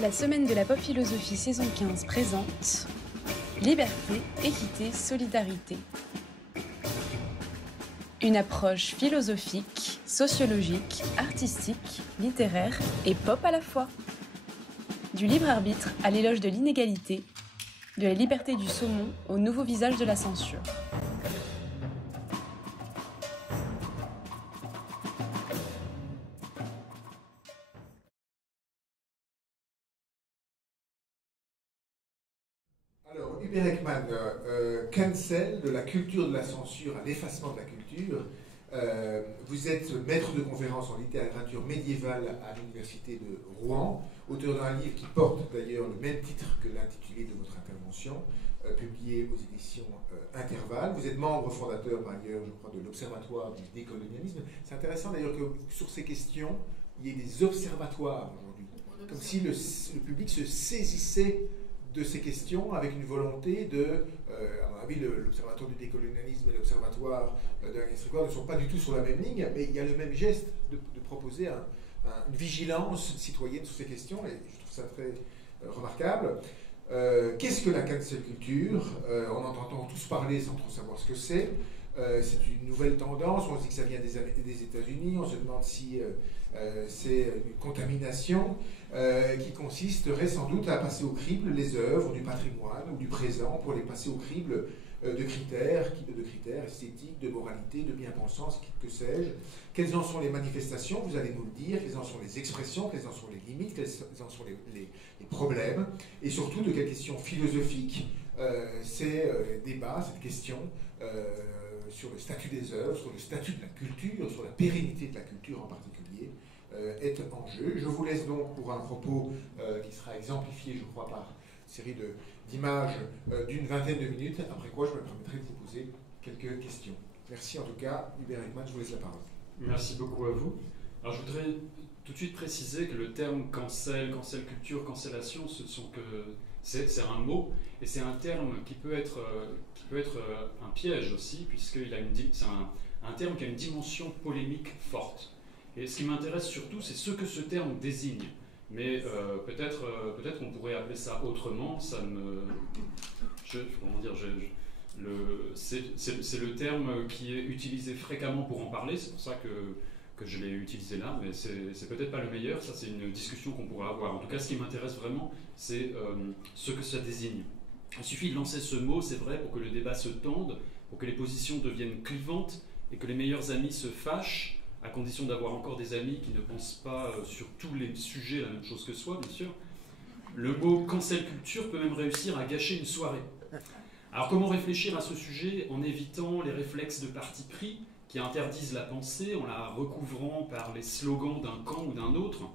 La semaine de la pop philosophie saison 15 présente Liberté, équité, solidarité. Une approche philosophique, sociologique, artistique, littéraire et pop à la fois. Du libre arbitre à l'éloge de l'inégalité, de la liberté du saumon au nouveau visage de la censure. Alors, Hubert Ekman, cancel de la culture de la censure à l'effacement de la culture. Vous êtes maître de conférence en littérature médiévale à l'université de Rouen, auteur d'un livre qui porte d'ailleurs le même titre que l'intitulé de votre intervention, publié aux éditions Intervalle. Vous êtes membre fondateur par ailleurs, je crois, de l'Observatoire du décolonialisme. C'est intéressant d'ailleurs que sur ces questions, il y ait des observatoires aujourd'hui, comme si le public se saisissait de ces questions avec une volonté de, à mon avis, l'Observatoire du décolonialisme et l'Observatoire de la Histoire ne sont pas du tout sur la même ligne, mais il y a le même geste de proposer une vigilance citoyenne sur ces questions, et je trouve ça très remarquable. Qu'est-ce que la cancel culture? On entend tous parler sans trop savoir ce que c'est. C'est une nouvelle tendance, on se dit que ça vient des États-Unis, on se demande si c'est une contamination qui consisterait sans doute à passer au crible les œuvres du patrimoine ou du présent pour les passer au crible de critères esthétiques, de moralité, de bien-pensance, que sais-je. Quelles en sont les manifestations? Vous allez nous le dire. Quelles en sont les expressions? Quelles en sont les limites? Quels en sont les problèmes? Et surtout, de quelles questions philosophiques ces débats, cette question sur le statut des œuvres, sur le statut de la culture, sur la pérennité de la culture en particulier, est en jeu. Je vous laisse donc pour un propos qui sera exemplifié, je crois, par une série d'images d'une vingtaine de minutes, après quoi je me permettrai de vous poser quelques questions. Merci en tout cas, Hubert Ekman, je vous laisse la parole. Merci beaucoup à vous. Alors je voudrais tout de suite préciser que le terme cancel culture, cancellation, c'est un mot, et c'est un terme qui peut être un piège aussi, puisqu'il c'est un terme qui a une dimension polémique forte. Et ce qui m'intéresse surtout, c'est ce que ce terme désigne. Mais peut-être on pourrait appeler ça autrement. C'est le terme qui est utilisé fréquemment pour en parler. C'est pour ça que je l'ai utilisé là, mais c'est peut-être pas le meilleur. Ça, c'est une discussion qu'on pourra avoir. En tout cas, ce qui m'intéresse vraiment, c'est ce que ça désigne. Il suffit de lancer ce mot, c'est vrai, pour que le débat se tende, pour que les positions deviennent clivantes et que les meilleurs amis se fâchent, à condition d'avoir encore des amis qui ne pensent pas sur tous les sujets la même chose que soi, bien sûr. Le mot cancel culture peut même réussir à gâcher une soirée. Alors comment réfléchir à ce sujet en évitant les réflexes de parti pris qui interdisent la pensée, en la recouvrant par les slogans d'un camp ou d'un autre?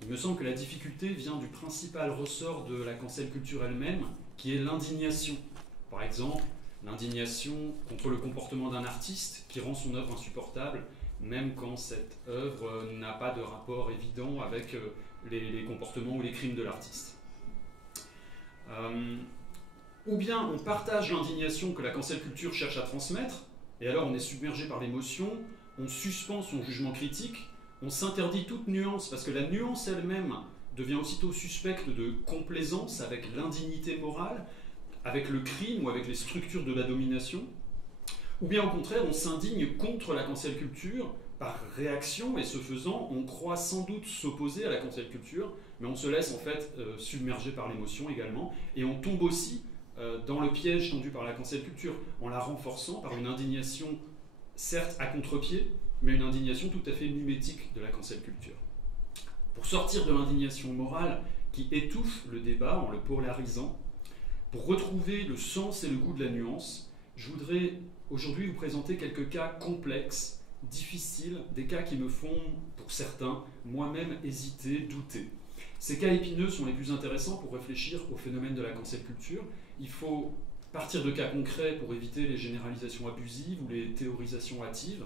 Il me semble que la difficulté vient du principal ressort de la cancel culture elle-même, qui est l'indignation. Par exemple, l'indignation contre le comportement d'un artiste qui rend son œuvre insupportable, même quand cette œuvre n'a pas de rapport évident avec les comportements ou les crimes de l'artiste. Ou bien on partage l'indignation que la cancel culture cherche à transmettre, et alors on est submergé par l'émotion, on suspend son jugement critique, on s'interdit toute nuance, parce que la nuance elle-même devient aussitôt suspecte de complaisance avec l'indignité morale, avec le crime ou avec les structures de la domination. Ou bien au contraire, on s'indigne contre la cancel culture par réaction, et ce faisant, on croit sans doute s'opposer à la cancel culture, mais on se laisse en fait submerger par l'émotion également, et on tombe aussi dans le piège tendu par la cancel culture, en la renforçant par une indignation certes à contre-pied, mais une indignation tout à fait mimétique de la cancel culture. Pour sortir de l'indignation morale qui étouffe le débat en le polarisant, pour retrouver le sens et le goût de la nuance, je voudrais aujourd'hui vous présenter quelques cas complexes, difficiles, des cas qui me font, pour certains, moi-même hésiter, douter. Ces cas épineux sont les plus intéressants pour réfléchir au phénomène de la cancel culture. Il faut partir de cas concrets pour éviter les généralisations abusives ou les théorisations hâtives,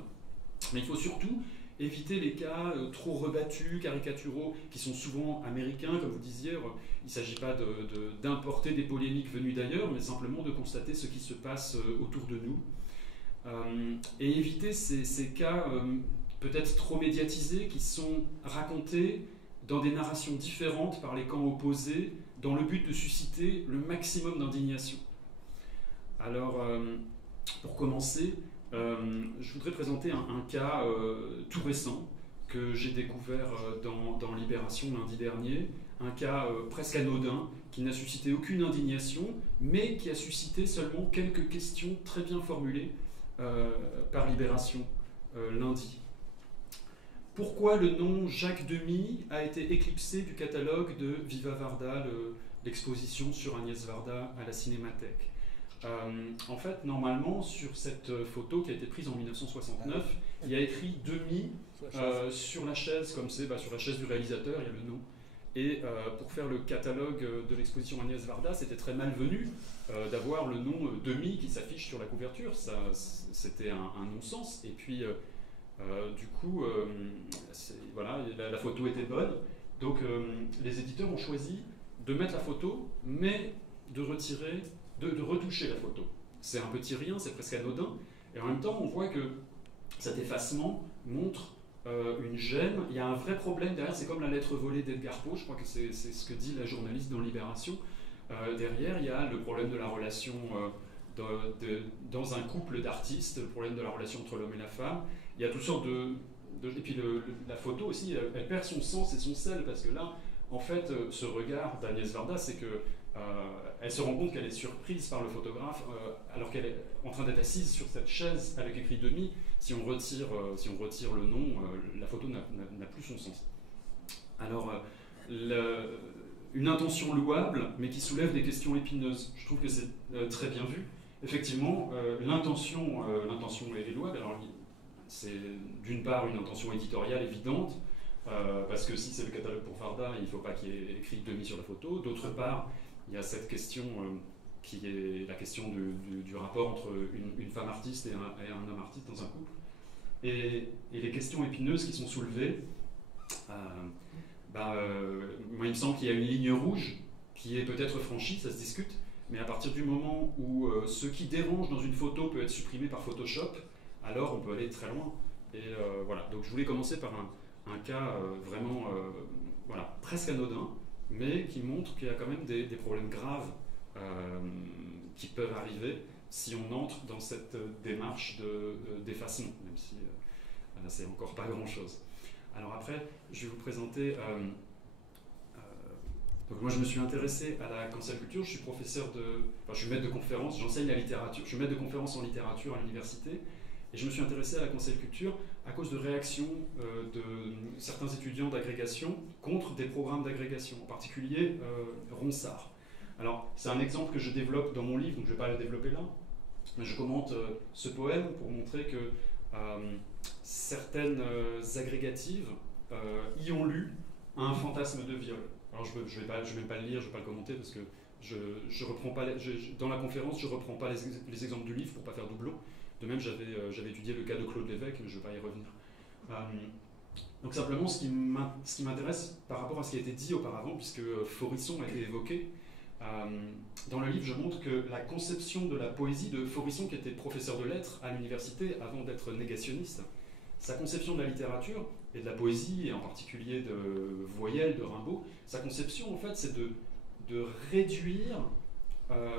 mais il faut surtout éviter les cas trop rebattus, caricaturaux, qui sont souvent américains, comme vous disiez. Il ne s'agit pas d'importer des polémiques venues d'ailleurs, mais simplement de constater ce qui se passe autour de nous. Et éviter ces cas peut-être trop médiatisés, qui sont racontés dans des narrations différentes par les camps opposés, dans le but de susciter le maximum d'indignation. Alors, pour commencer, je voudrais présenter un cas tout récent que j'ai découvert dans Libération lundi dernier, un cas presque anodin, qui n'a suscité aucune indignation, mais qui a suscité seulement quelques questions très bien formulées par Libération lundi. Pourquoi le nom Jacques Demy a été éclipsé du catalogue de Viva Varda, l'exposition sur Agnès Varda à la Cinémathèque? En fait, normalement, sur cette photo qui a été prise en 1969, il y a écrit Demy sur la chaise, comme c'est sur la chaise du réalisateur, il y a le nom. Et pour faire le catalogue de l'exposition Agnès Varda, c'était très malvenu d'avoir le nom Demy qui s'affiche sur la couverture. C'était un non-sens. Et puis, du coup, voilà, la photo était bonne. Donc, les éditeurs ont choisi de mettre la photo, mais de retirer, de retoucher la photo. C'est un petit rien, c'est presque anodin. Et en même temps, on voit que cet effacement montre une gêne. Il y a un vrai problème derrière, c'est comme la lettre volée d'Edgar Poe, je crois que c'est ce que dit la journaliste dans Libération. Derrière, il y a le problème de la relation dans un couple d'artistes, le problème de la relation entre l'homme et la femme. Il y a toutes sortes et puis la photo aussi, elle perd son sens et son sel, parce que là, en fait, ce regard d'Agnès Varda, c'est que elle se rend compte qu'elle est surprise par le photographe alors qu'elle est en train d'être assise sur cette chaise avec écrit Demy. Si on retire le nom, la photo n'a plus son sens. Alors, une intention louable, mais qui soulève des questions épineuses. Je trouve que c'est très bien vu. Effectivement, l'intention est louable. Alors, c'est d'une part une intention éditoriale évidente, parce que si c'est le catalogue pour Varda, il ne faut pas qu'il y ait écrit Demy sur la photo. D'autre part, il y a cette question qui est la question du rapport entre une femme artiste et un homme artiste dans un couple. Et les questions épineuses qui sont soulevées, moi il me semble qu'il y a une ligne rouge qui est peut-être franchie, ça se discute, mais à partir du moment où ce qui dérange dans une photo peut être supprimé par Photoshop, alors on peut aller très loin. Et voilà, donc je voulais commencer par un cas vraiment presque anodin, mais qui montre qu'il y a quand même des problèmes graves qui peuvent arriver si on entre dans cette démarche d'effacement, même si c'est encore pas grand-chose. Alors après, je vais vous présenter... donc moi je me suis intéressé à la cancel culture, je suis je suis maître de conférence, j'enseigne la littérature, je suis maître de conférence en littérature à l'université, et je me suis intéressé à la cancel culture à cause de réactions de certains étudiants d'agrégation contre des programmes d'agrégation, en particulier Ronsard. Alors, c'est un exemple que je développe dans mon livre, donc je ne vais pas le développer là, mais je commente ce poème pour montrer que certaines agrégatives y ont lu un fantasme de viol. Alors, je ne vais même pas le lire, je ne vais pas le commenter, parce que je reprends pas dans la conférence, je ne reprends pas les exemples du livre pour ne pas faire doublon. De même, j'avais étudié le cas de Claude Lévesque, mais je ne vais pas y revenir. Donc simplement, ce qui m'intéresse par rapport à ce qui a été dit auparavant, puisque Faurisson a été évoqué, dans le livre, je montre que la conception de la poésie de Faurisson, qui était professeur de lettres à l'université avant d'être négationniste, sa conception de la littérature et de la poésie, et en particulier de Voyelle, de Rimbaud, sa conception, en fait, c'est de réduire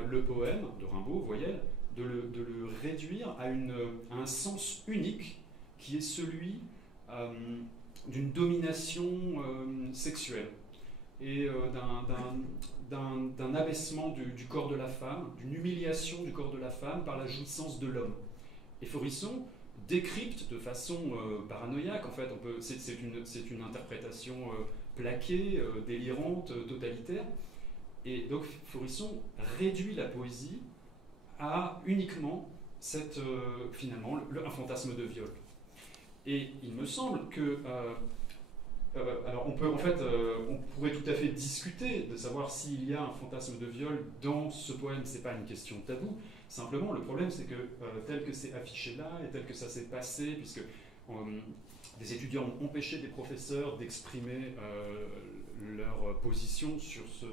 le poème de Rimbaud, Voyelle, de le réduire à un sens unique qui est celui d'une domination sexuelle et d'un abaissement du corps de la femme, d'une humiliation du corps de la femme par la jouissance de l'homme. Et Faurisson décrypte de façon paranoïaque, en fait, c'est une interprétation plaquée, délirante, totalitaire, et donc Faurisson réduit la poésie à uniquement finalement un fantasme de viol. Et il me semble que alors on pourrait tout à fait discuter de savoir s'il y a un fantasme de viol dans ce poème. C'est pas une question taboue. Simplement, le problème, c'est que tel que c'est affiché là et tel que ça s'est passé, puisque des étudiants ont empêché des professeurs d'exprimer leur position sur ce...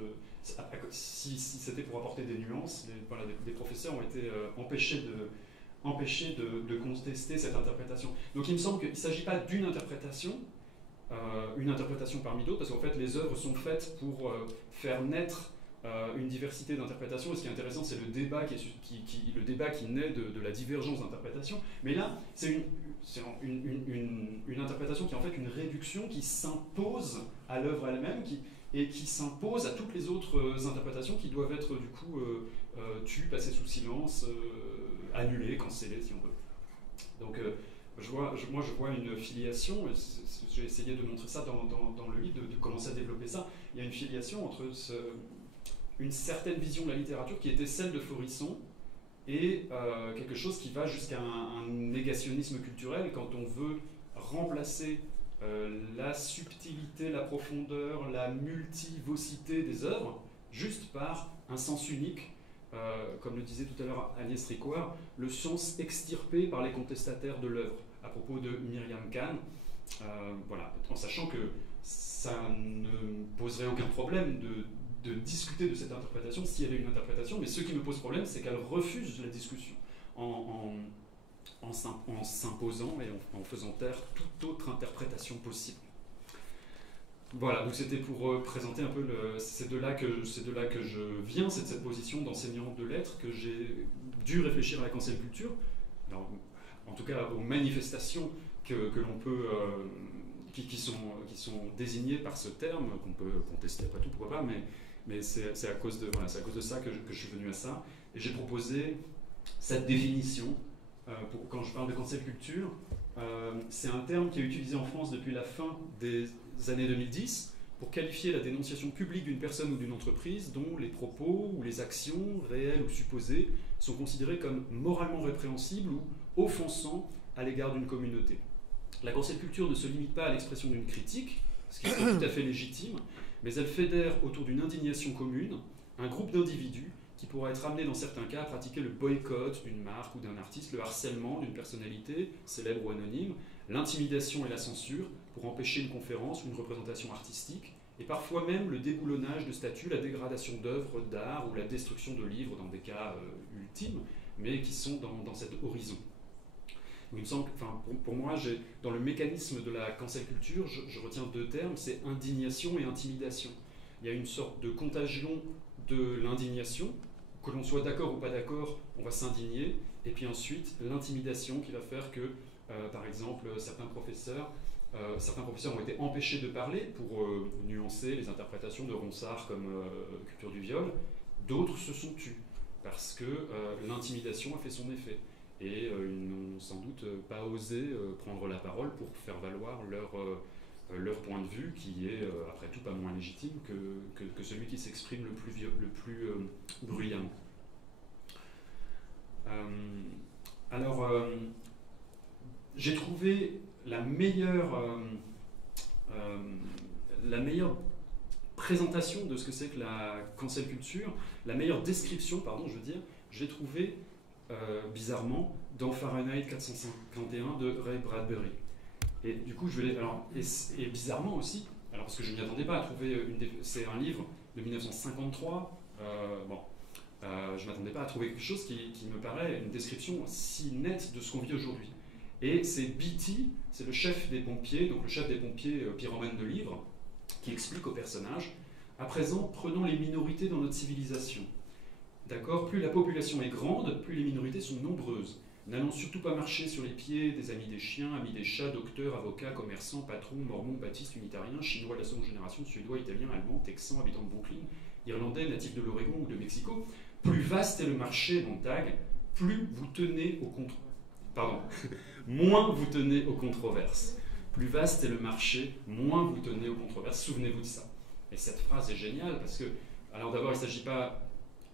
Si c'était pour apporter des nuances, des professeurs ont été empêchés de contester cette interprétation. Donc il me semble qu'il ne s'agit pas d'une interprétation, une interprétation parmi d'autres, parce qu'en fait les œuvres sont faites pour faire naître une diversité d'interprétations, et ce qui est intéressant, c'est le débat qui naît de la divergence d'interprétation. Mais là, c'est une interprétation qui est en fait une réduction qui s'impose à l'œuvre elle-même, et qui s'impose à toutes les autres interprétations qui doivent être du coup tues, passées sous silence, annulées, cancellées si on veut. Donc moi je vois une filiation, j'ai essayé de montrer ça dans le livre, de commencer à développer ça. Il y a une filiation entre une certaine vision de la littérature qui était celle de Faurisson et quelque chose qui va jusqu'à un négationnisme culturel, quand on veut remplacer la subtilité, la profondeur, la multivocité des œuvres juste par un sens unique, comme le disait tout à l'heure Agnès Tricouard, le sens extirpé par les contestataires de l'œuvre, à propos de Myriam Khan, voilà, en sachant que ça ne poserait aucun problème de discuter de cette interprétation s'il y avait une interprétation, mais ce qui me pose problème, c'est qu'elle refuse la discussion en s'imposant et en faisant taire toute autre interprétation possible. Voilà, donc c'était pour présenter un peu c'est de là que je viens, c'est de cette position d'enseignant de lettres que j'ai dû réfléchir à la cancel culture, alors, en tout cas aux manifestations que l'on peut qui sont désignées par ce terme, qu'on peut contester après tout, pourquoi pas, mais c'est à cause de ça que je suis venu à ça, et j'ai proposé cette définition. Quand je parle de cancel culture, c'est un terme qui est utilisé en France depuis la fin des années 2010 pour qualifier la dénonciation publique d'une personne ou d'une entreprise dont les propos ou les actions, réelles ou supposées, sont considérés comme moralement répréhensibles ou offensants à l'égard d'une communauté. La cancel culture ne se limite pas à l'expression d'une critique, ce qui est tout à fait légitime, mais elle fédère autour d'une indignation commune un groupe d'individus qui pourra être amené dans certains cas à pratiquer le boycott d'une marque ou d'un artiste, le harcèlement d'une personnalité, célèbre ou anonyme, l'intimidation et la censure pour empêcher une conférence ou une représentation artistique, et parfois même le déboulonnage de statues, la dégradation d'œuvres d'art ou la destruction de livres dans des cas ultimes, mais qui sont dans cet horizon. Il me semble, pour moi, dans le mécanisme de la cancel culture, je retiens deux termes, c'est indignation et intimidation. Il y a une sorte de contagion de l'indignation, que l'on soit d'accord ou pas d'accord, on va s'indigner, et puis ensuite l'intimidation qui va faire que, par exemple, certains professeurs ont été empêchés de parler pour nuancer les interprétations de Ronsard comme culture du viol, d'autres se sont tus, parce que l'intimidation a fait son effet. Et ils n'ont sans doute pas osé prendre la parole pour faire valoir leur point de vue, qui est après tout pas moins légitime que celui qui s'exprime le plus bruyamment. J'ai trouvé la meilleure présentation de ce que c'est que la cancel culture, la meilleure description, pardon, je veux dire, je l'ai trouvée bizarrement dans Fahrenheit 451 de Ray Bradbury. Et du coup, et bizarrement aussi, parce que je ne m'y attendais pas à trouver c'est un livre de 1953, je ne m'attendais pas à trouver quelque chose qui me paraît une description si nette de ce qu'on vit aujourd'hui. Et c'est Beatty, c'est le chef des pompiers, donc le chef des pompiers pyromane de livres, qui explique au personnage: à présent, prenons les minorités dans notre civilisation. D'accord, plus la population est grande, plus les minorités sont nombreuses. N'allons surtout pas marcher sur les pieds des amis des chiens, amis des chats, docteurs, avocats, commerçants, patrons, mormons, baptistes, unitariens, chinois de la seconde génération, suédois, italiens, allemands, texans, habitants de Brooklyn, irlandais, natifs de l'Oregon ou de Mexico. Plus vaste est le marché, Montag, plus vous tenez au moins vous tenez aux controverses. Plus vaste est le marché, moins vous tenez aux controverses. Souvenez-vous de ça. Et cette phrase est géniale parce que, alors d'abord, il ne s'agit pas,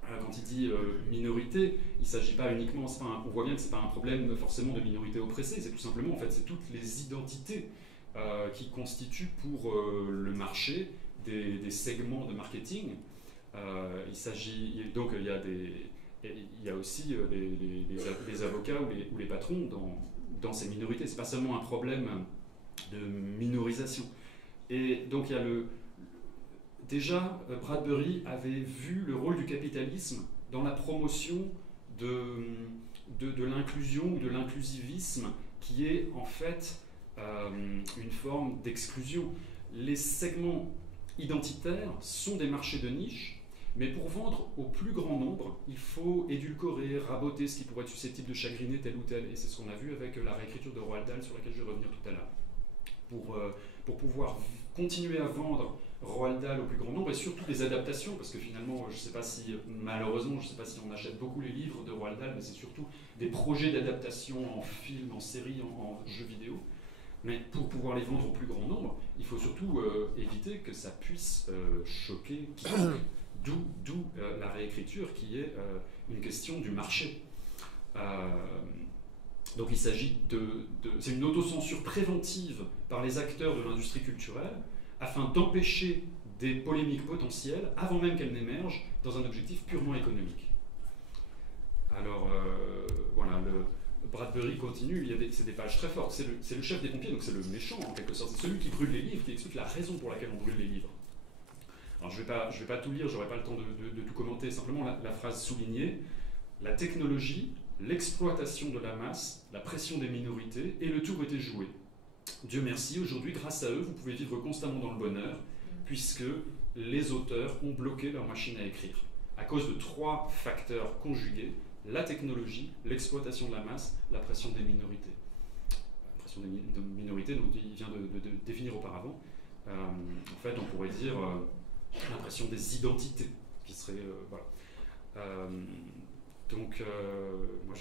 quand il dit minorité, il ne s'agit pas uniquement, on voit bien que ce n'est pas un problème forcément de minorité oppressée, c'est tout simplement, en fait, c'est toutes les identités qui constituent pour le marché des segments de marketing. Donc il y a aussi les avocats ou les patrons dans ces minorités. Ce n'est pas seulement un problème de minorisation. Et donc il y a déjà, Bradbury avait vu le rôle du capitalisme dans la promotion de l'inclusion ou de l'inclusivisme qui est en fait une forme d'exclusion. Les segments identitaires sont des marchés de niche, mais pour vendre au plus grand nombre, il faut édulcorer, raboter ce qui pourrait être susceptible de chagriner tel ou tel. Et c'est ce qu'on a vu avec la réécriture de Roald Dahl, sur laquelle je vais revenir tout à l'heure. Pour pouvoir continuer à vendre Roald Dahl au plus grand nombre, et surtout des adaptations, parce que finalement, je ne sais pas si, malheureusement, je ne sais pas si on achète beaucoup les livres de Roald Dahl, mais c'est surtout des projets d'adaptation en film, en série, en jeux vidéo. Mais pour pouvoir les vendre au plus grand nombre, il faut surtout éviter que ça puisse choquer quiconque. D'où la réécriture qui est une question du marché. Donc il s'agit c'est une autocensure préventive par les acteurs de l'industrie culturelle afin d'empêcher des polémiques potentielles avant même qu'elles n'émergent dans un objectif purement économique. Alors voilà, Bradbury continue, c'est des pages très fortes, c'est le chef des pompiers, donc c'est le méchant en quelque sorte, c'est celui qui brûle les livres, qui explique la raison pour laquelle on brûle les livres. Alors je vais pas tout lire, j'aurai pas le temps de tout commenter, simplement la phrase soulignée, la technologie, l'exploitation de la masse, la pression des minorités, et le tour était joué. Dieu merci, aujourd'hui, grâce à eux, vous pouvez vivre constamment dans le bonheur, puisque les auteurs ont bloqué leur machine à écrire, à cause de 3 facteurs conjugués, la technologie, l'exploitation de la masse, la pression des minorités. La pression des minorités, donc il vient de définir auparavant. En fait, on pourrait dire l'impression des identités, qui serait... voilà. Donc, moi,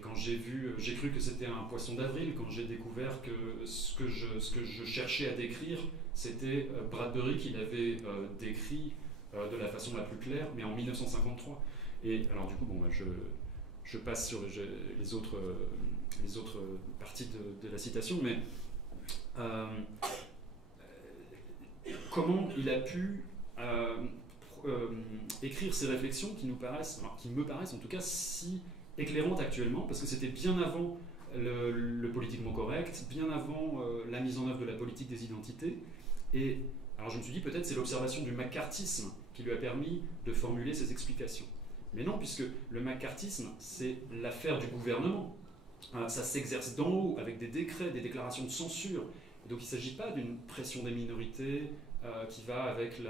quand j'ai cru que c'était un poisson d'avril, quand j'ai découvert que ce que je cherchais à décrire, c'était Bradbury qui l'avait décrit de la façon la plus claire, mais en 1953. Et alors, du coup, bon, je passe sur les autres parties de la citation, mais comment il a pu écrire ces réflexions qui me paraissent en tout cas si éclairantes actuellement, parce que c'était bien avant le politiquement correct, bien avant la mise en œuvre de la politique des identités. Et alors je me suis dit peut-être c'est l'observation du macartisme qui lui a permis de formuler ces explications. Mais non, puisque le macartisme, c'est l'affaire du gouvernement. Ça s'exerce d'en haut avec des décrets, des déclarations de censure. Et donc il ne s'agit pas d'une pression des minorités qui va avec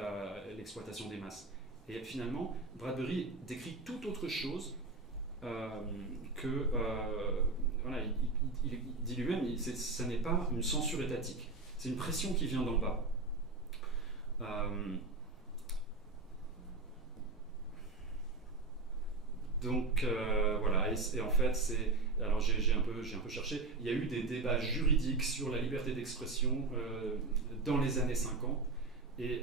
l'exploitation des masses. Et finalement, Bradbury décrit tout autre chose que... voilà, il dit lui-même, ça n'est pas une censure étatique, c'est une pression qui vient d'en bas. Donc voilà, et en fait, alors j'ai un peu cherché, il y a eu des débats juridiques sur la liberté d'expression dans les années 50, et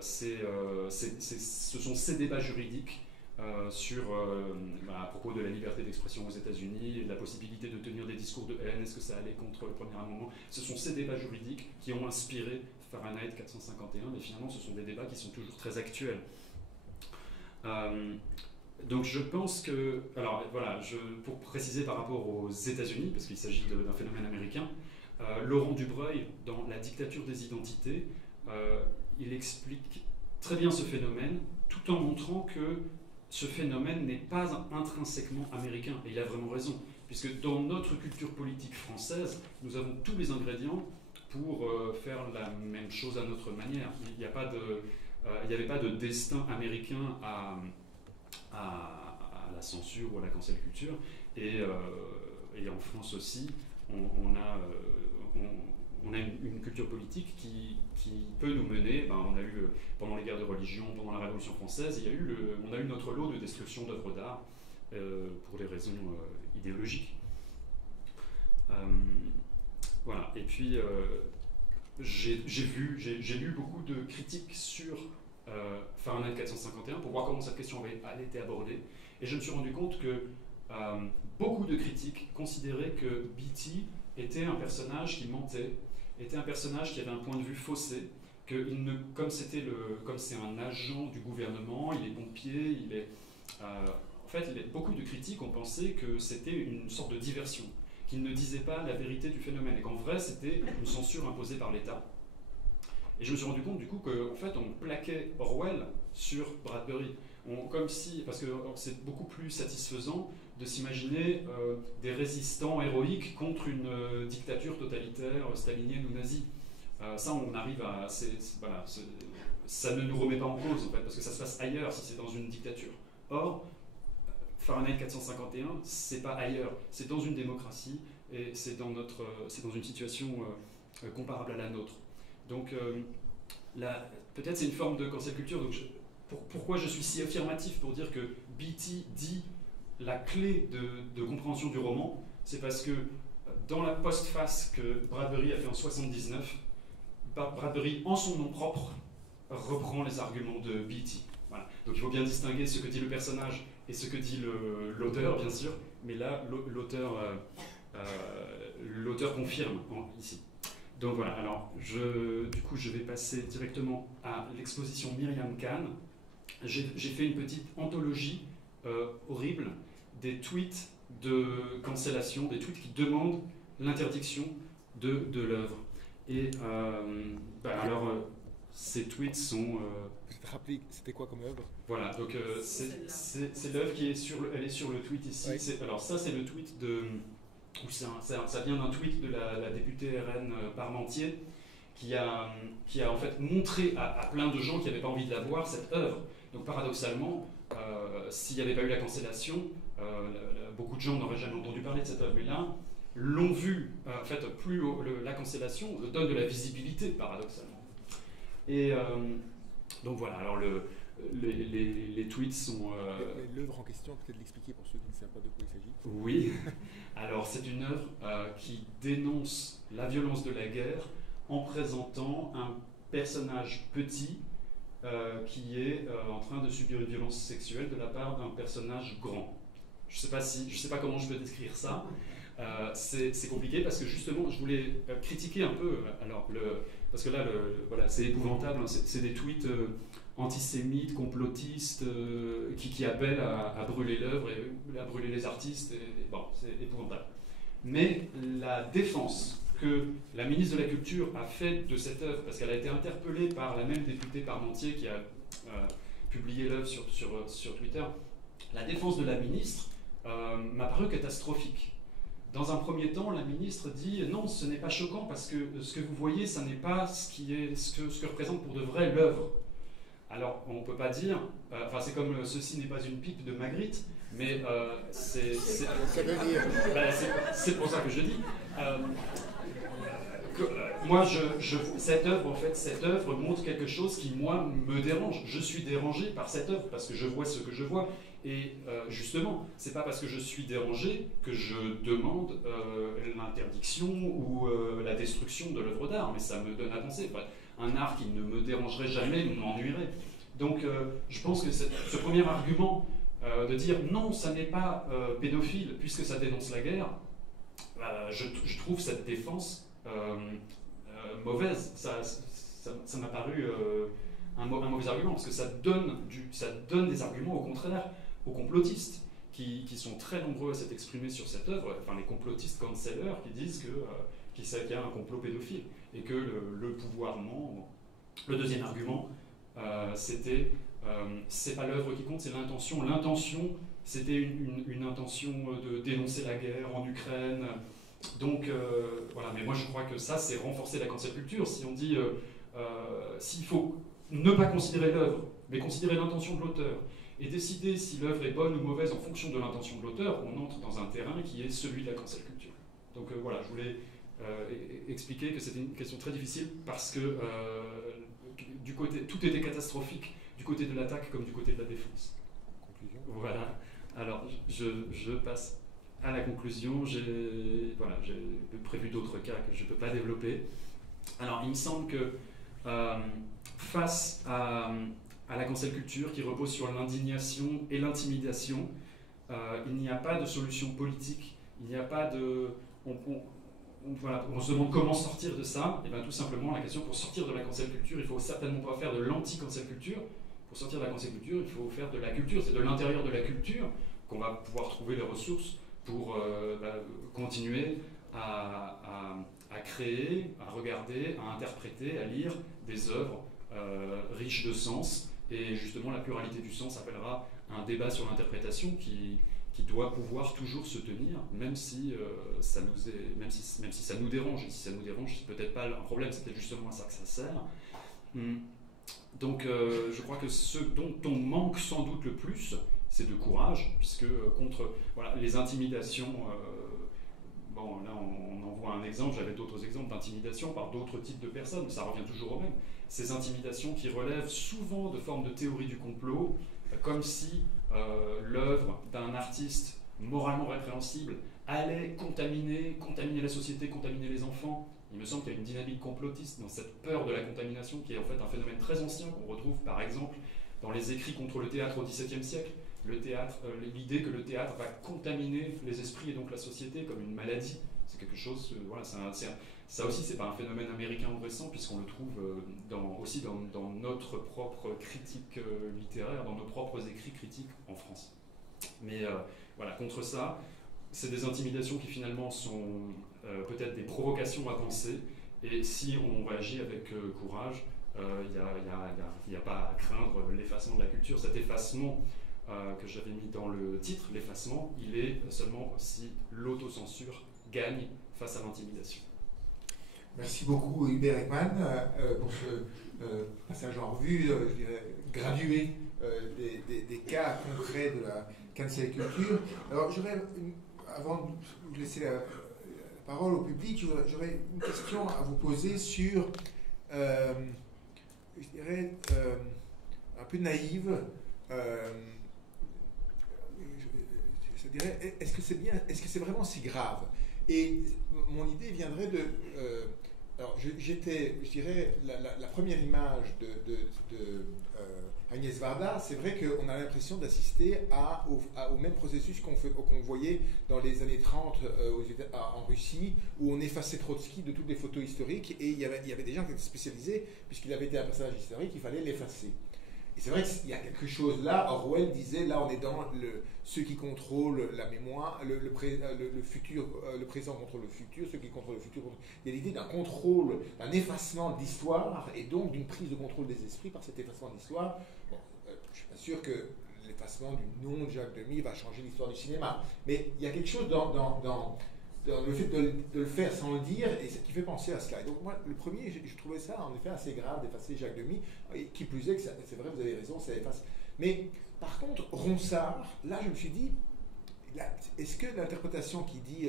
ce sont ces débats juridiques à propos de la liberté d'expression aux États-Unis et de la possibilité de tenir des discours de haine, est-ce que ça allait contre le premier amendement, ce sont ces débats juridiques qui ont inspiré Fahrenheit 451, mais finalement ce sont des débats qui sont toujours très actuels. Donc je pense que, alors voilà, pour préciser par rapport aux États-Unis, parce qu'il s'agit d'un phénomène américain, Laurent Dubreuil, dans La dictature des identités, il explique très bien ce phénomène, tout en montrant que ce phénomène n'est pas intrinsèquement américain. Et il a vraiment raison, puisque dans notre culture politique française, nous avons tous les ingrédients pour faire la même chose à notre manière. Il n'y avait pas de destin américain à la censure ou à la cancel culture, et en France aussi on a une culture politique qui peut nous mener, on a eu pendant les guerres de religion, pendant la Révolution française, on a eu notre lot de destruction d'œuvres d'art pour des raisons idéologiques. Voilà, et puis j'ai lu beaucoup de critiques sur Fahrenheit 451 pour voir comment cette question avait été abordée, et je me suis rendu compte que beaucoup de critiques considéraient que Beatty était un personnage qui mentait, était un personnage qui avait un point de vue faussé, comme c'est un agent du gouvernement, il est pompier, en fait, beaucoup de critiques ont pensé que c'était une sorte de diversion, qu'il ne disait pas la vérité du phénomène, et qu'en vrai c'était une censure imposée par l'État. Et je me suis rendu compte du coup qu'en fait on plaquait Orwell sur Bradbury. Comme si, parce que c'est beaucoup plus satisfaisant de s'imaginer des résistants héroïques contre une dictature totalitaire stalinienne ou nazie. Ça, on arrive à... voilà, ça ne nous remet pas en cause, en fait, parce que ça se passe ailleurs si c'est dans une dictature. Or, Fahrenheit 451, c'est pas ailleurs, c'est dans une démocratie et c'est dans une situation comparable à la nôtre. Donc, peut-être c'est une forme de cancel culture. Donc pourquoi je suis si affirmatif pour dire que Beattie dit la clé de compréhension du roman, c'est parce que dans la postface que Bradbury a fait en 79, Bradbury, en son nom propre, reprend les arguments de Beattie. Voilà. Donc il faut bien distinguer ce que dit le personnage et ce que dit l'auteur, bien sûr, mais là, l'auteur confirme ici. Donc voilà, alors du coup je vais passer directement à l'exposition Myriam Khan. J'ai fait une petite anthologie horrible des tweets de cancellation, des tweets qui demandent l'interdiction de l'œuvre. Et ces tweets sont... Vous te rappelez, c'était quoi comme œuvre? Voilà, donc c'est l'œuvre qui est elle est sur le tweet ici. Oui. Alors ça c'est le tweet de... Ça vient d'un tweet de la députée RN Parmentier qui a en fait montré à plein de gens qui n'avaient pas envie de la voir cette œuvre. Donc paradoxalement, s'il n'y avait pas eu la cancellation, beaucoup de gens n'auraient jamais entendu parler de cette œuvre. Mais là, l'ont vu, en fait, plus la cancellation donne de la visibilité, paradoxalement. Et donc voilà, alors les tweets sont... L'œuvre en question, peut-être l'expliquer pour ceux qui ne savent pas de quoi il s'agit. Oui, alors c'est une œuvre qui dénonce la violence de la guerre en présentant un personnage petit qui est en train de subir une violence sexuelle de la part d'un personnage grand. Je sais pas comment je peux décrire ça. C'est compliqué parce que justement je voulais critiquer un peu parce que là voilà, c'est épouvantable, hein, c'est des tweets antisémites, complotistes qui appellent à brûler l'œuvre et à brûler les artistes, et bon, c'est épouvantable. Mais la défense que la ministre de la Culture a faite de cette œuvre, parce qu'elle a été interpellée par la même députée Parmentier qui a publié l'œuvre sur Twitter, la défense de la ministre m'a paru catastrophique. Dans un premier temps, la ministre dit non, ce n'est pas choquant parce que ce que vous voyez, ça n'est pas ce que représente pour de vrai l'œuvre. Alors, on ne peut pas dire, c'est comme ceci n'est pas une pipe de Magritte, mais c'est pour ça que je dis. Moi, cette œuvre montre quelque chose qui, moi, me dérange. Je suis dérangé par cette œuvre parce que je vois ce que je vois. Et justement, c'est pas parce que je suis dérangé que je demande l'interdiction ou la destruction de l'œuvre d'art, mais ça me donne à penser. Enfin, un art qui ne me dérangerait jamais m'ennuierait. Donc, je pense que ce premier argument de dire non, ça n'est pas pédophile puisque ça dénonce la guerre, je trouve cette défense mauvaise. Ça m'a paru un mauvais argument parce que ça donne des arguments au contraire aux complotistes qui sont très nombreux à s'être exprimés sur cette œuvre, enfin les complotistes cancellers qui disent qu'il y a un complot pédophile et que le pouvoir ment. Le deuxième argument, c'était c'est pas l'œuvre qui compte, c'est l'intention. L'intention, c'était une intention de dénoncer la guerre en Ukraine. Donc voilà, mais moi je crois que ça c'est renforcer la cancel culture. Si on dit s'il faut ne pas considérer l'œuvre, mais considérer l'intention de l'auteur, et décider si l'œuvre est bonne ou mauvaise en fonction de l'intention de l'auteur, on entre dans un terrain qui est celui de la cancel culture. Donc voilà, je voulais expliquer que c'était une question très difficile parce que du côté, tout était catastrophique, du côté de l'attaque comme du côté de la défense. Conclusion. Voilà, alors je passe à la conclusion. J'ai prévu d'autres cas que je ne peux pas développer. Alors il me semble que face à la cancel culture qui repose sur l'indignation et l'intimidation, il n'y a pas de solution politique, il n'y a pas de... On se demande comment sortir de ça. Et bien tout simplement, la question, pour sortir de la cancel culture, il ne faut certainement pas faire de l'anti-cancel culture. Pour sortir de la cancel culture, il faut faire de la culture. C'est de l'intérieur de la culture qu'on va pouvoir trouver les ressources pour continuer à à créer, à regarder, à interpréter, à lire des œuvres riches de sens. Et justement, la pluralité du sens appellera un débat sur l'interprétation qui doit pouvoir toujours se tenir, même si ça nous dérange. Et si ça nous dérange, c'est peut-être pas un problème, c'est peut-être justement à ça que ça sert. Donc je crois que ce dont on manque sans doute le plus, c'est de courage, puisque contre les intimidations, bon là on en voit un exemple, j'avais d'autres exemples d'intimidation par d'autres types de personnes, ça revient toujours au même. Ces intimidations qui relèvent souvent de formes de théorie du complot, comme si l'œuvre d'un artiste moralement répréhensible allait contaminer la société, contaminer les enfants. Il me semble qu'il y a une dynamique complotiste dans cette peur de la contamination qui est en fait un phénomène très ancien qu'on retrouve par exemple dans les écrits contre le théâtre au XVIIe siècle. Le théâtre, l'idée que le théâtre va contaminer les esprits et donc la société comme une maladie, c'est quelque chose, ça aussi c'est pas un phénomène américain ou récent puisqu'on le trouve aussi dans notre propre critique littéraire, dans nos propres écrits critiques en France. Mais contre ça, c'est des intimidations qui finalement sont peut-être des provocations à penser, et si on réagit avec courage, il n'y a pas à craindre l'effacement de la culture. Cet effacement que j'avais mis dans le titre, l'effacement, il est seulement si l'autocensure gagne face à l'intimidation. Merci beaucoup Hubert Ekman pour ce passage en revue, je dirais, gradué des cas concrets de la cancel culture. Alors avant de vous laisser la parole au public, j'aurais une question à vous poser sur, je dirais, un peu naïve. Je dirais, est-ce que c'est vraiment si grave? Et mon idée viendrait de... alors, je dirais, la première image de Agnès Varda, c'est vrai qu'on a l'impression d'assister au même processus qu'on voyait dans les années 30 en Russie, où on effaçait Trotsky de toutes les photos historiques, et il y avait des gens qui étaient spécialisés, puisqu'il avait été un personnage historique, il fallait l'effacer. Et c'est vrai qu'il y a quelque chose là. Orwell disait, là on est dans ceux qui contrôlent la mémoire, le futur, le présent contrôle le futur, ceux qui contrôlent le futur. Il y a l'idée d'un contrôle, d'un effacement de l'histoire, et donc d'une prise de contrôle des esprits par cet effacement de l'histoire. Bon, je ne suis pas sûr que l'effacement du nom de Jacques Demy va changer l'histoire du cinéma, mais il y a quelque chose dans le fait de le faire sans le dire, et ce qui fait penser à cela. Et donc moi, le premier, je trouvais ça en effet assez grave d'effacer Jacques Demy, et qui plus est que c'est vrai, vous avez raison, ça efface. Mais par contre, Ronsard, là je me suis dit, est-ce que l'interprétation qui dit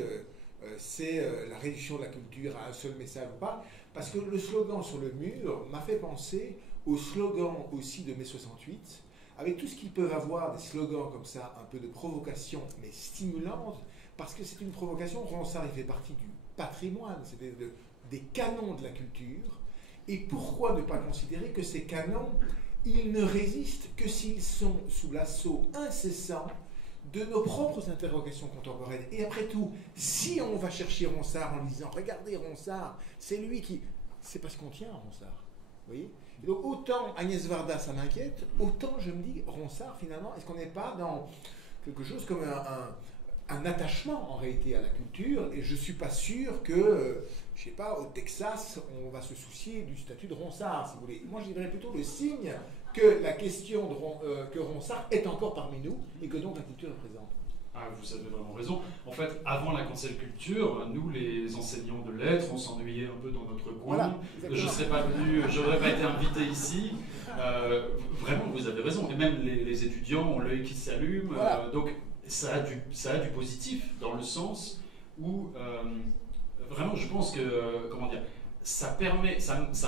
c'est la réduction de la culture à un seul message ou pas, parce que le slogan sur le mur m'a fait penser au slogan aussi de mai 68, avec tout ce qu'ils peuvent avoir, des slogans comme ça, un peu de provocation, mais stimulante, parce que c'est une provocation. Ronsard, il fait partie du patrimoine, c'est des canons de la culture. Et pourquoi ne pas considérer que ces canons, ils ne résistent que s'ils sont sous l'assaut incessant de nos propres interrogations contemporaines. Et après tout, si on va chercher Ronsard en disant « Regardez Ronsard, c'est lui qui... » c'est parce qu'on tient à Ronsard. Vous voyez ? Et donc autant Agnès Varda, ça m'inquiète, autant je me dis, Ronsard, finalement, est-ce qu'on n'est pas dans quelque chose comme un attachement en réalité à la culture? Et je ne suis pas sûr que, je ne sais pas, au Texas, on va se soucier du statut de Ronsard, si vous voulez. Moi, je dirais plutôt le signe que la question que Ronsard est encore parmi nous et que donc la culture est présente. Ah, vous avez vraiment raison. En fait, avant la cancel culture, nous, les enseignants de lettres, on s'ennuyait un peu dans notre coin. Voilà, je ne serais pas venu, je n'aurais pas été invité ici. Vraiment, vous avez raison. Et même les étudiants ont l'œil qui s'allume. Voilà. Donc, ça a du positif dans le sens où, vraiment, je pense que, comment dire, ça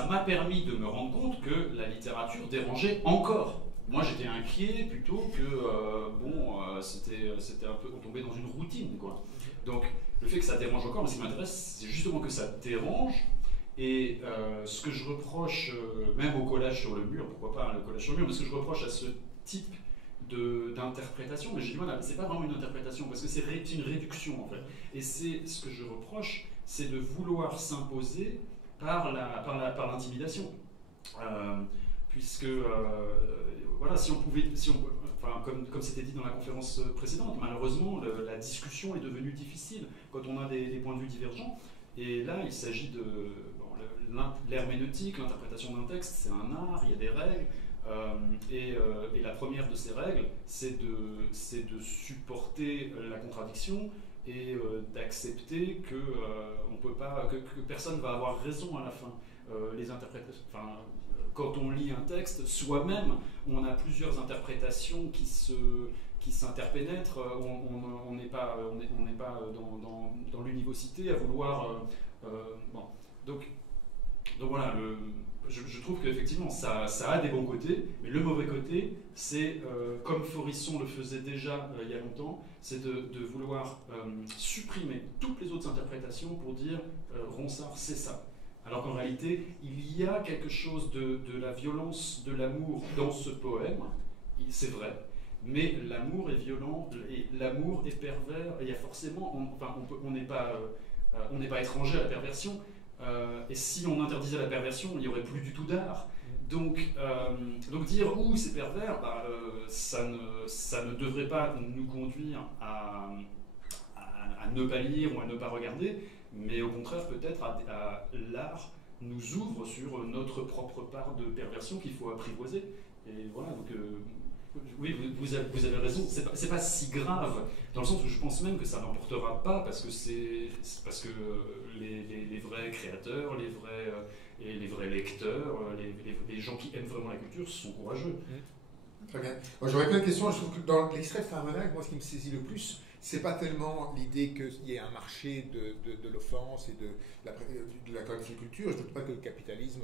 m'a permis de me rendre compte que la littérature dérangeait encore. Moi, j'étais inquiet plutôt que, c'était un peu, on tombait dans une routine, quoi. Donc, le fait que ça dérange encore, mais ce qui m'intéresse, c'est justement que ça dérange. Et ce que je reproche, même au collage sur le mur, pourquoi pas le collage sur le mur, mais ce que je reproche à ce type d'interprétation, mais j'ai dit, voilà, c'est pas vraiment une interprétation, parce que c'est une réduction, en fait. Et c'est ce que je reproche, c'est de vouloir s'imposer par l'intimidation. Puisque, voilà, comme c'était dit dans la conférence précédente, malheureusement, la discussion est devenue difficile quand on a des points de vue divergents. Et là, il s'agit de... l'herméneutique, l'interprétation d'un texte, c'est un art, il y a des règles. Et la première de ces règles, c'est de supporter la contradiction et d'accepter que on peut pas, que personne va avoir raison à la fin. Les interprétations, enfin, quand on lit un texte, soi-même, on a plusieurs interprétations qui s'interpénètrent. On n'est pas dans l'univocité à vouloir. Bon. Donc voilà. Je trouve qu'effectivement ça a des bons côtés, mais le mauvais côté, c'est, comme Forisson le faisait déjà il y a longtemps, c'est de vouloir supprimer toutes les autres interprétations pour dire Ronsard c'est ça. Alors qu'en réalité, il y a quelque chose de la violence de l'amour dans ce poème, c'est vrai, mais l'amour est violent, et l'amour est pervers, et il y a forcément, on n'est pas étranger à la perversion. Et si on interdisait la perversion, il n'y aurait plus du tout d'art. Donc dire c'est pervers, ça ne devrait pas nous conduire à ne pas lire ou à ne pas regarder, mais au contraire peut-être à l'art nous ouvre sur notre propre part de perversion qu'il faut apprivoiser. Et voilà, donc oui, vous avez raison, c'est pas si grave, dans le sens où je pense même que ça n'emportera pas, parce que les vrais créateurs, les vrais lecteurs, les gens qui aiment vraiment la culture sont courageux. Très bien. J'aurais plein de questions. Je trouve que dans l'extrait de Farmenag, moi ce qui me saisit le plus, c'est pas tellement l'idée qu'il y ait un marché de l'offense et de la culture. Je ne doute pas que le capitalisme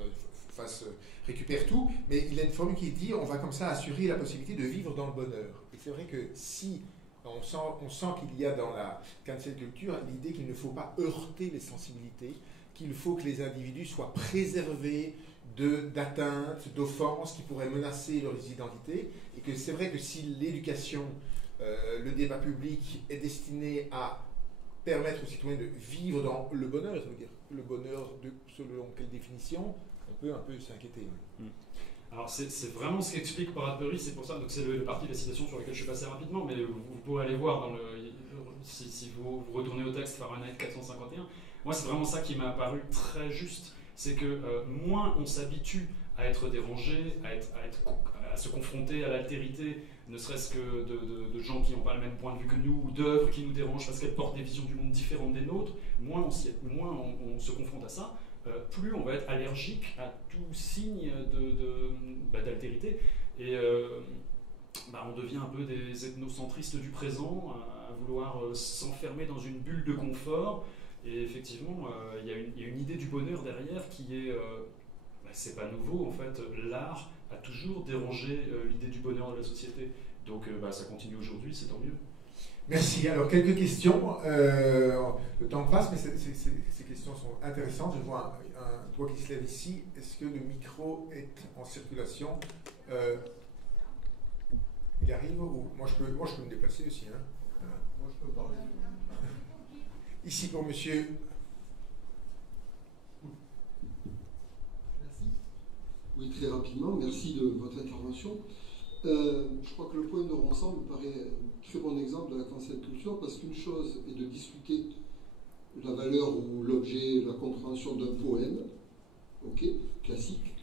récupère tout, mais il y a une formule qui dit on va comme ça assurer la possibilité de vivre dans le bonheur. Et c'est vrai que si on sent qu'il y a dans la cancel culture l'idée qu'il ne faut pas heurter les sensibilités, qu'il faut que les individus soient préservés d'atteintes, d'offenses qui pourraient menacer leurs identités, et que c'est vrai que si l'éducation, le débat public est destiné à permettre aux citoyens de vivre dans le bonheur, ça veut dire le bonheur selon quelle définition, on peut un peu s'inquiéter. Alors c'est vraiment ce qu'explique Bradbury, c'est pour ça, donc c'est le parti de la citation sur lequel je suis passé rapidement, mais vous pourrez aller voir si vous retournez au texte Fahrenheit 451. Moi c'est vraiment ça qui m'a paru très juste, c'est que moins on s'habitue à être dérangé, à se confronter à l'altérité, ne serait-ce que de gens qui n'ont pas le même point de vue que nous, ou d'œuvres qui nous dérangent parce qu'elles portent des visions du monde différentes des nôtres, moins on se confronte à ça, plus on va être allergique à tout signe d'altérité. Et on devient un peu des ethnocentristes du présent, à vouloir s'enfermer dans une bulle de confort. Et effectivement, il y a une idée du bonheur derrière qui est... c'est pas nouveau, en fait. L'art a toujours dérangé l'idée du bonheur de la société. Donc ça continue aujourd'hui, c'est tant mieux. Merci. Alors, quelques questions. Le temps passe, mais ces questions sont intéressantes. Je vois un doigt qui se lève ici. Est-ce que le micro est en circulation? Il arrive ou... moi, je peux me déplacer aussi. Hein. Moi, je peux parler. Ici pour monsieur. Merci. Oui, très rapidement. Merci de votre intervention. Je crois que le poème de Ronsard me paraît un très bon exemple de la cancel culture, parce qu'une chose est de discuter la valeur ou l'objet, la compréhension d'un poème, classique.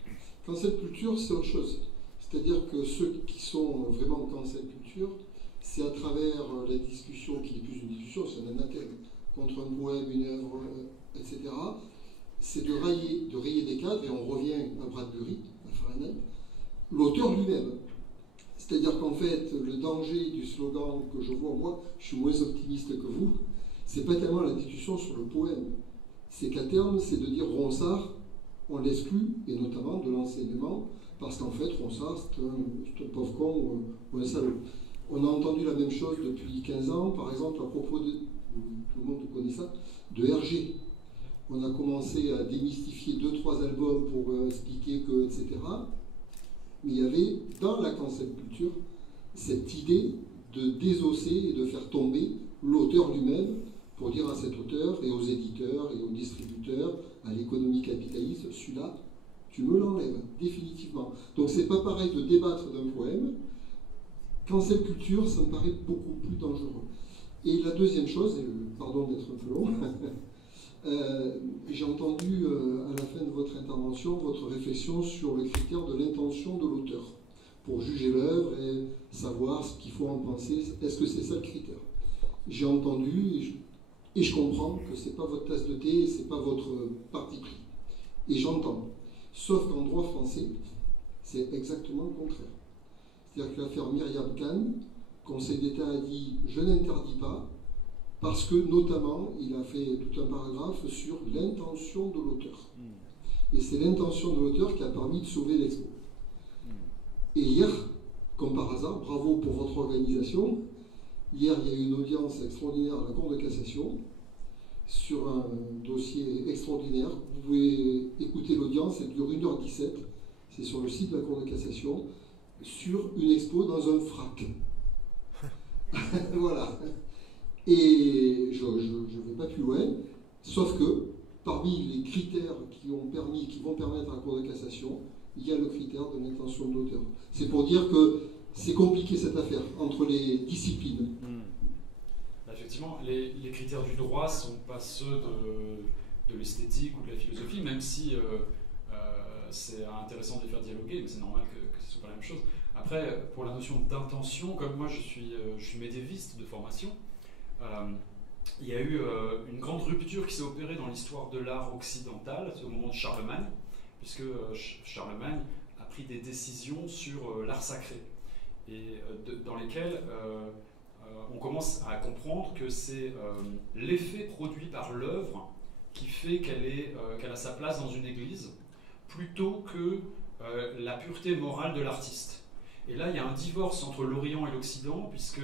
Cancel culture, c'est autre chose. C'est-à-dire que ceux qui sont vraiment cancel culture, c'est à travers la discussion, qui n'est plus une discussion, c'est un anathème, contre un poème, une œuvre, etc. C'est de rayer des cadres, et on revient à Bradbury, à Fahrenheit, l'auteur lui-même. C'est-à-dire qu'en fait, le danger du slogan que je vois, moi, je suis moins optimiste que vous, c'est pas tellement la discussion sur le poème. C'est qu'à terme, c'est de dire Ronsard, on l'exclut, et notamment de l'enseignement, parce qu'en fait, Ronsard, c'est un pauvre con ou un salaud. On a entendu la même chose depuis 15 ans, par exemple, à propos de, tout le monde connaît ça, de Hergé. On a commencé à démystifier 2-3 albums pour expliquer que, etc. Mais il y avait, dans la cancel culture, cette idée de désosser et de faire tomber l'auteur lui-même pour dire à cet auteur et aux éditeurs et aux distributeurs, à l'économie capitaliste, celui-là, tu me l'enlèves, définitivement. Donc c'est pas pareil de débattre d'un poème. Cancel culture, ça me paraît beaucoup plus dangereux. Et la deuxième chose, et pardon d'être un peu long, J'ai entendu à la fin de votre intervention votre réflexion sur le critère de l'intention de l'auteur pour juger l'œuvre et savoir ce qu'il faut en penser. Est-ce que c'est ça le critère? J'ai entendu et je comprends que ce n'est pas votre tasse de thé, ce n'est pas votre parti pris. Et j'entends. Sauf qu'en droit français, c'est exactement le contraire. C'est-à-dire que l'affaire Myriam Khan, le Conseil d'État a dit « je n'interdis pas », parce que, notamment, il a fait tout un paragraphe sur l'intention de l'auteur. Et c'est l'intention de l'auteur qui a permis de sauver l'expo. Et hier, comme par hasard, bravo pour votre organisation, hier il y a eu une audience extraordinaire à la Cour de cassation sur un dossier extraordinaire. Vous pouvez écouter l'audience, elle dure 1h17, c'est sur le site de la Cour de cassation, sur une expo dans un frac. Voilà. Et je ne vais pas plus loin, sauf que parmi les critères qui vont permettre à la Cour de cassation, il y a le critère de l'intention de l'auteur. C'est pour dire que c'est compliqué cette affaire entre les disciplines. Effectivement, les critères du droit ne sont pas ceux de l'esthétique ou de la philosophie, même si c'est intéressant de les faire dialoguer, mais c'est normal que ce ne soit pas la même chose. Après, pour la notion d'intention, comme moi je suis médiéviste de formation, il y a eu une grande rupture qui s'est opérée dans l'histoire de l'art occidental au moment de Charlemagne, puisque Charlemagne a pris des décisions sur l'art sacré, et dans lesquelles on commence à comprendre que c'est l'effet produit par l'œuvre qui fait qu'elle a sa place dans une église, plutôt que la pureté morale de l'artiste. Et là, il y a un divorce entre l'Orient et l'Occident, puisque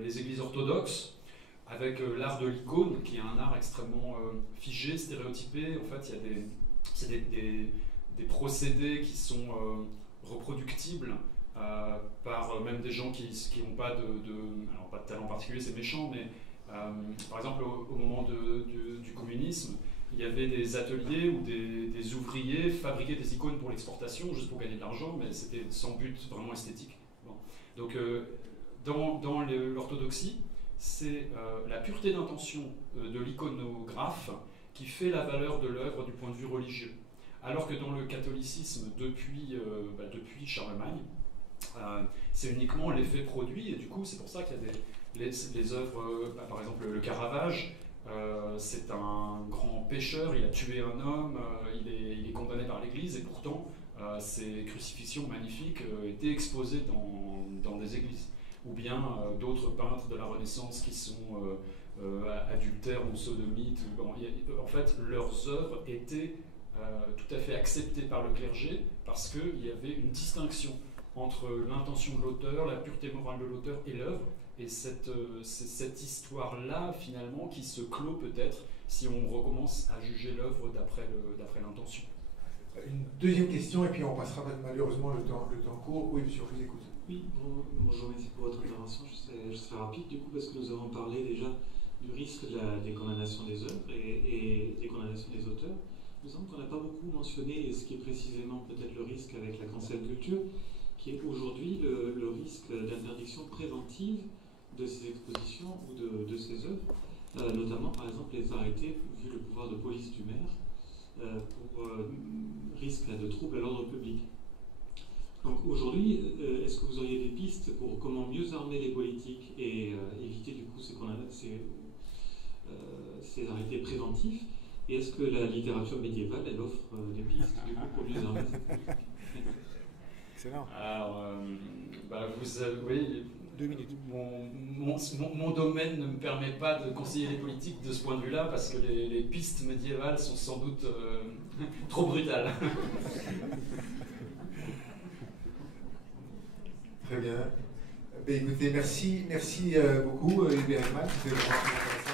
les églises orthodoxes, avec l'art de l'icône, qui est un art extrêmement figé, stéréotypé, en fait, c'est des procédés qui sont reproductibles par même des gens qui n'ont pas alors pas de talent particulier, c'est méchant, mais par exemple, au moment du communisme, il y avait des ateliers où des ouvriers fabriquaient des icônes pour l'exportation, juste pour gagner de l'argent, mais c'était sans but vraiment esthétique. Bon. Donc, dans l'orthodoxie, c'est la pureté d'intention de l'iconographe qui fait la valeur de l'œuvre du point de vue religieux. Alors que dans le catholicisme, depuis Charlemagne, c'est uniquement l'effet produit, et du coup, c'est pour ça qu'il y a les œuvres, par exemple le Caravage. C'est un grand pécheur, il a tué un homme, il est condamné par l'Église, et pourtant ces crucifixions magnifiques étaient exposées dans des églises. Ou bien d'autres peintres de la Renaissance qui sont adultères ou sodomites. En fait, leurs œuvres étaient tout à fait acceptées par le clergé parce qu'il y avait une distinction entre l'intention de l'auteur, la pureté morale de l'auteur et l'œuvre. Et c'est cette histoire-là, finalement, qui se clôt peut-être si on recommence à juger l'œuvre d'après l'intention. Une deuxième question, et puis on passera malheureusement le temps court. Oui, monsieur, je vous écoute. Oui, bonjour, merci pour votre intervention. Je serai rapide du coup, parce que nous avons parlé déjà du risque des condamnations des œuvres et des condamnations des auteurs. Il me semble qu'on n'a pas beaucoup mentionné ce qui est précisément peut-être le risque avec la cancel culture, qui est aujourd'hui le risque d'interdiction préventive de ces expositions ou de ces œuvres, notamment par exemple les arrêtés, vu le pouvoir de police du maire, pour risque de troubles à l'ordre public. Donc aujourd'hui, est-ce que vous auriez des pistes pour comment mieux armer les politiques et éviter du coup ces arrêtés préventifs? Et est-ce que la littérature médiévale, elle offre des pistes du coup pour mieux armer ces politiques? Excellent. Alors, oui, 2 minutes. Mon domaine ne me permet pas de conseiller les politiques de ce point de vue-là, parce que les pistes médiévales sont sans doute trop brutales. Très bien. Écoutez, merci beaucoup, Hubert Ekman, c'était vraiment intéressant.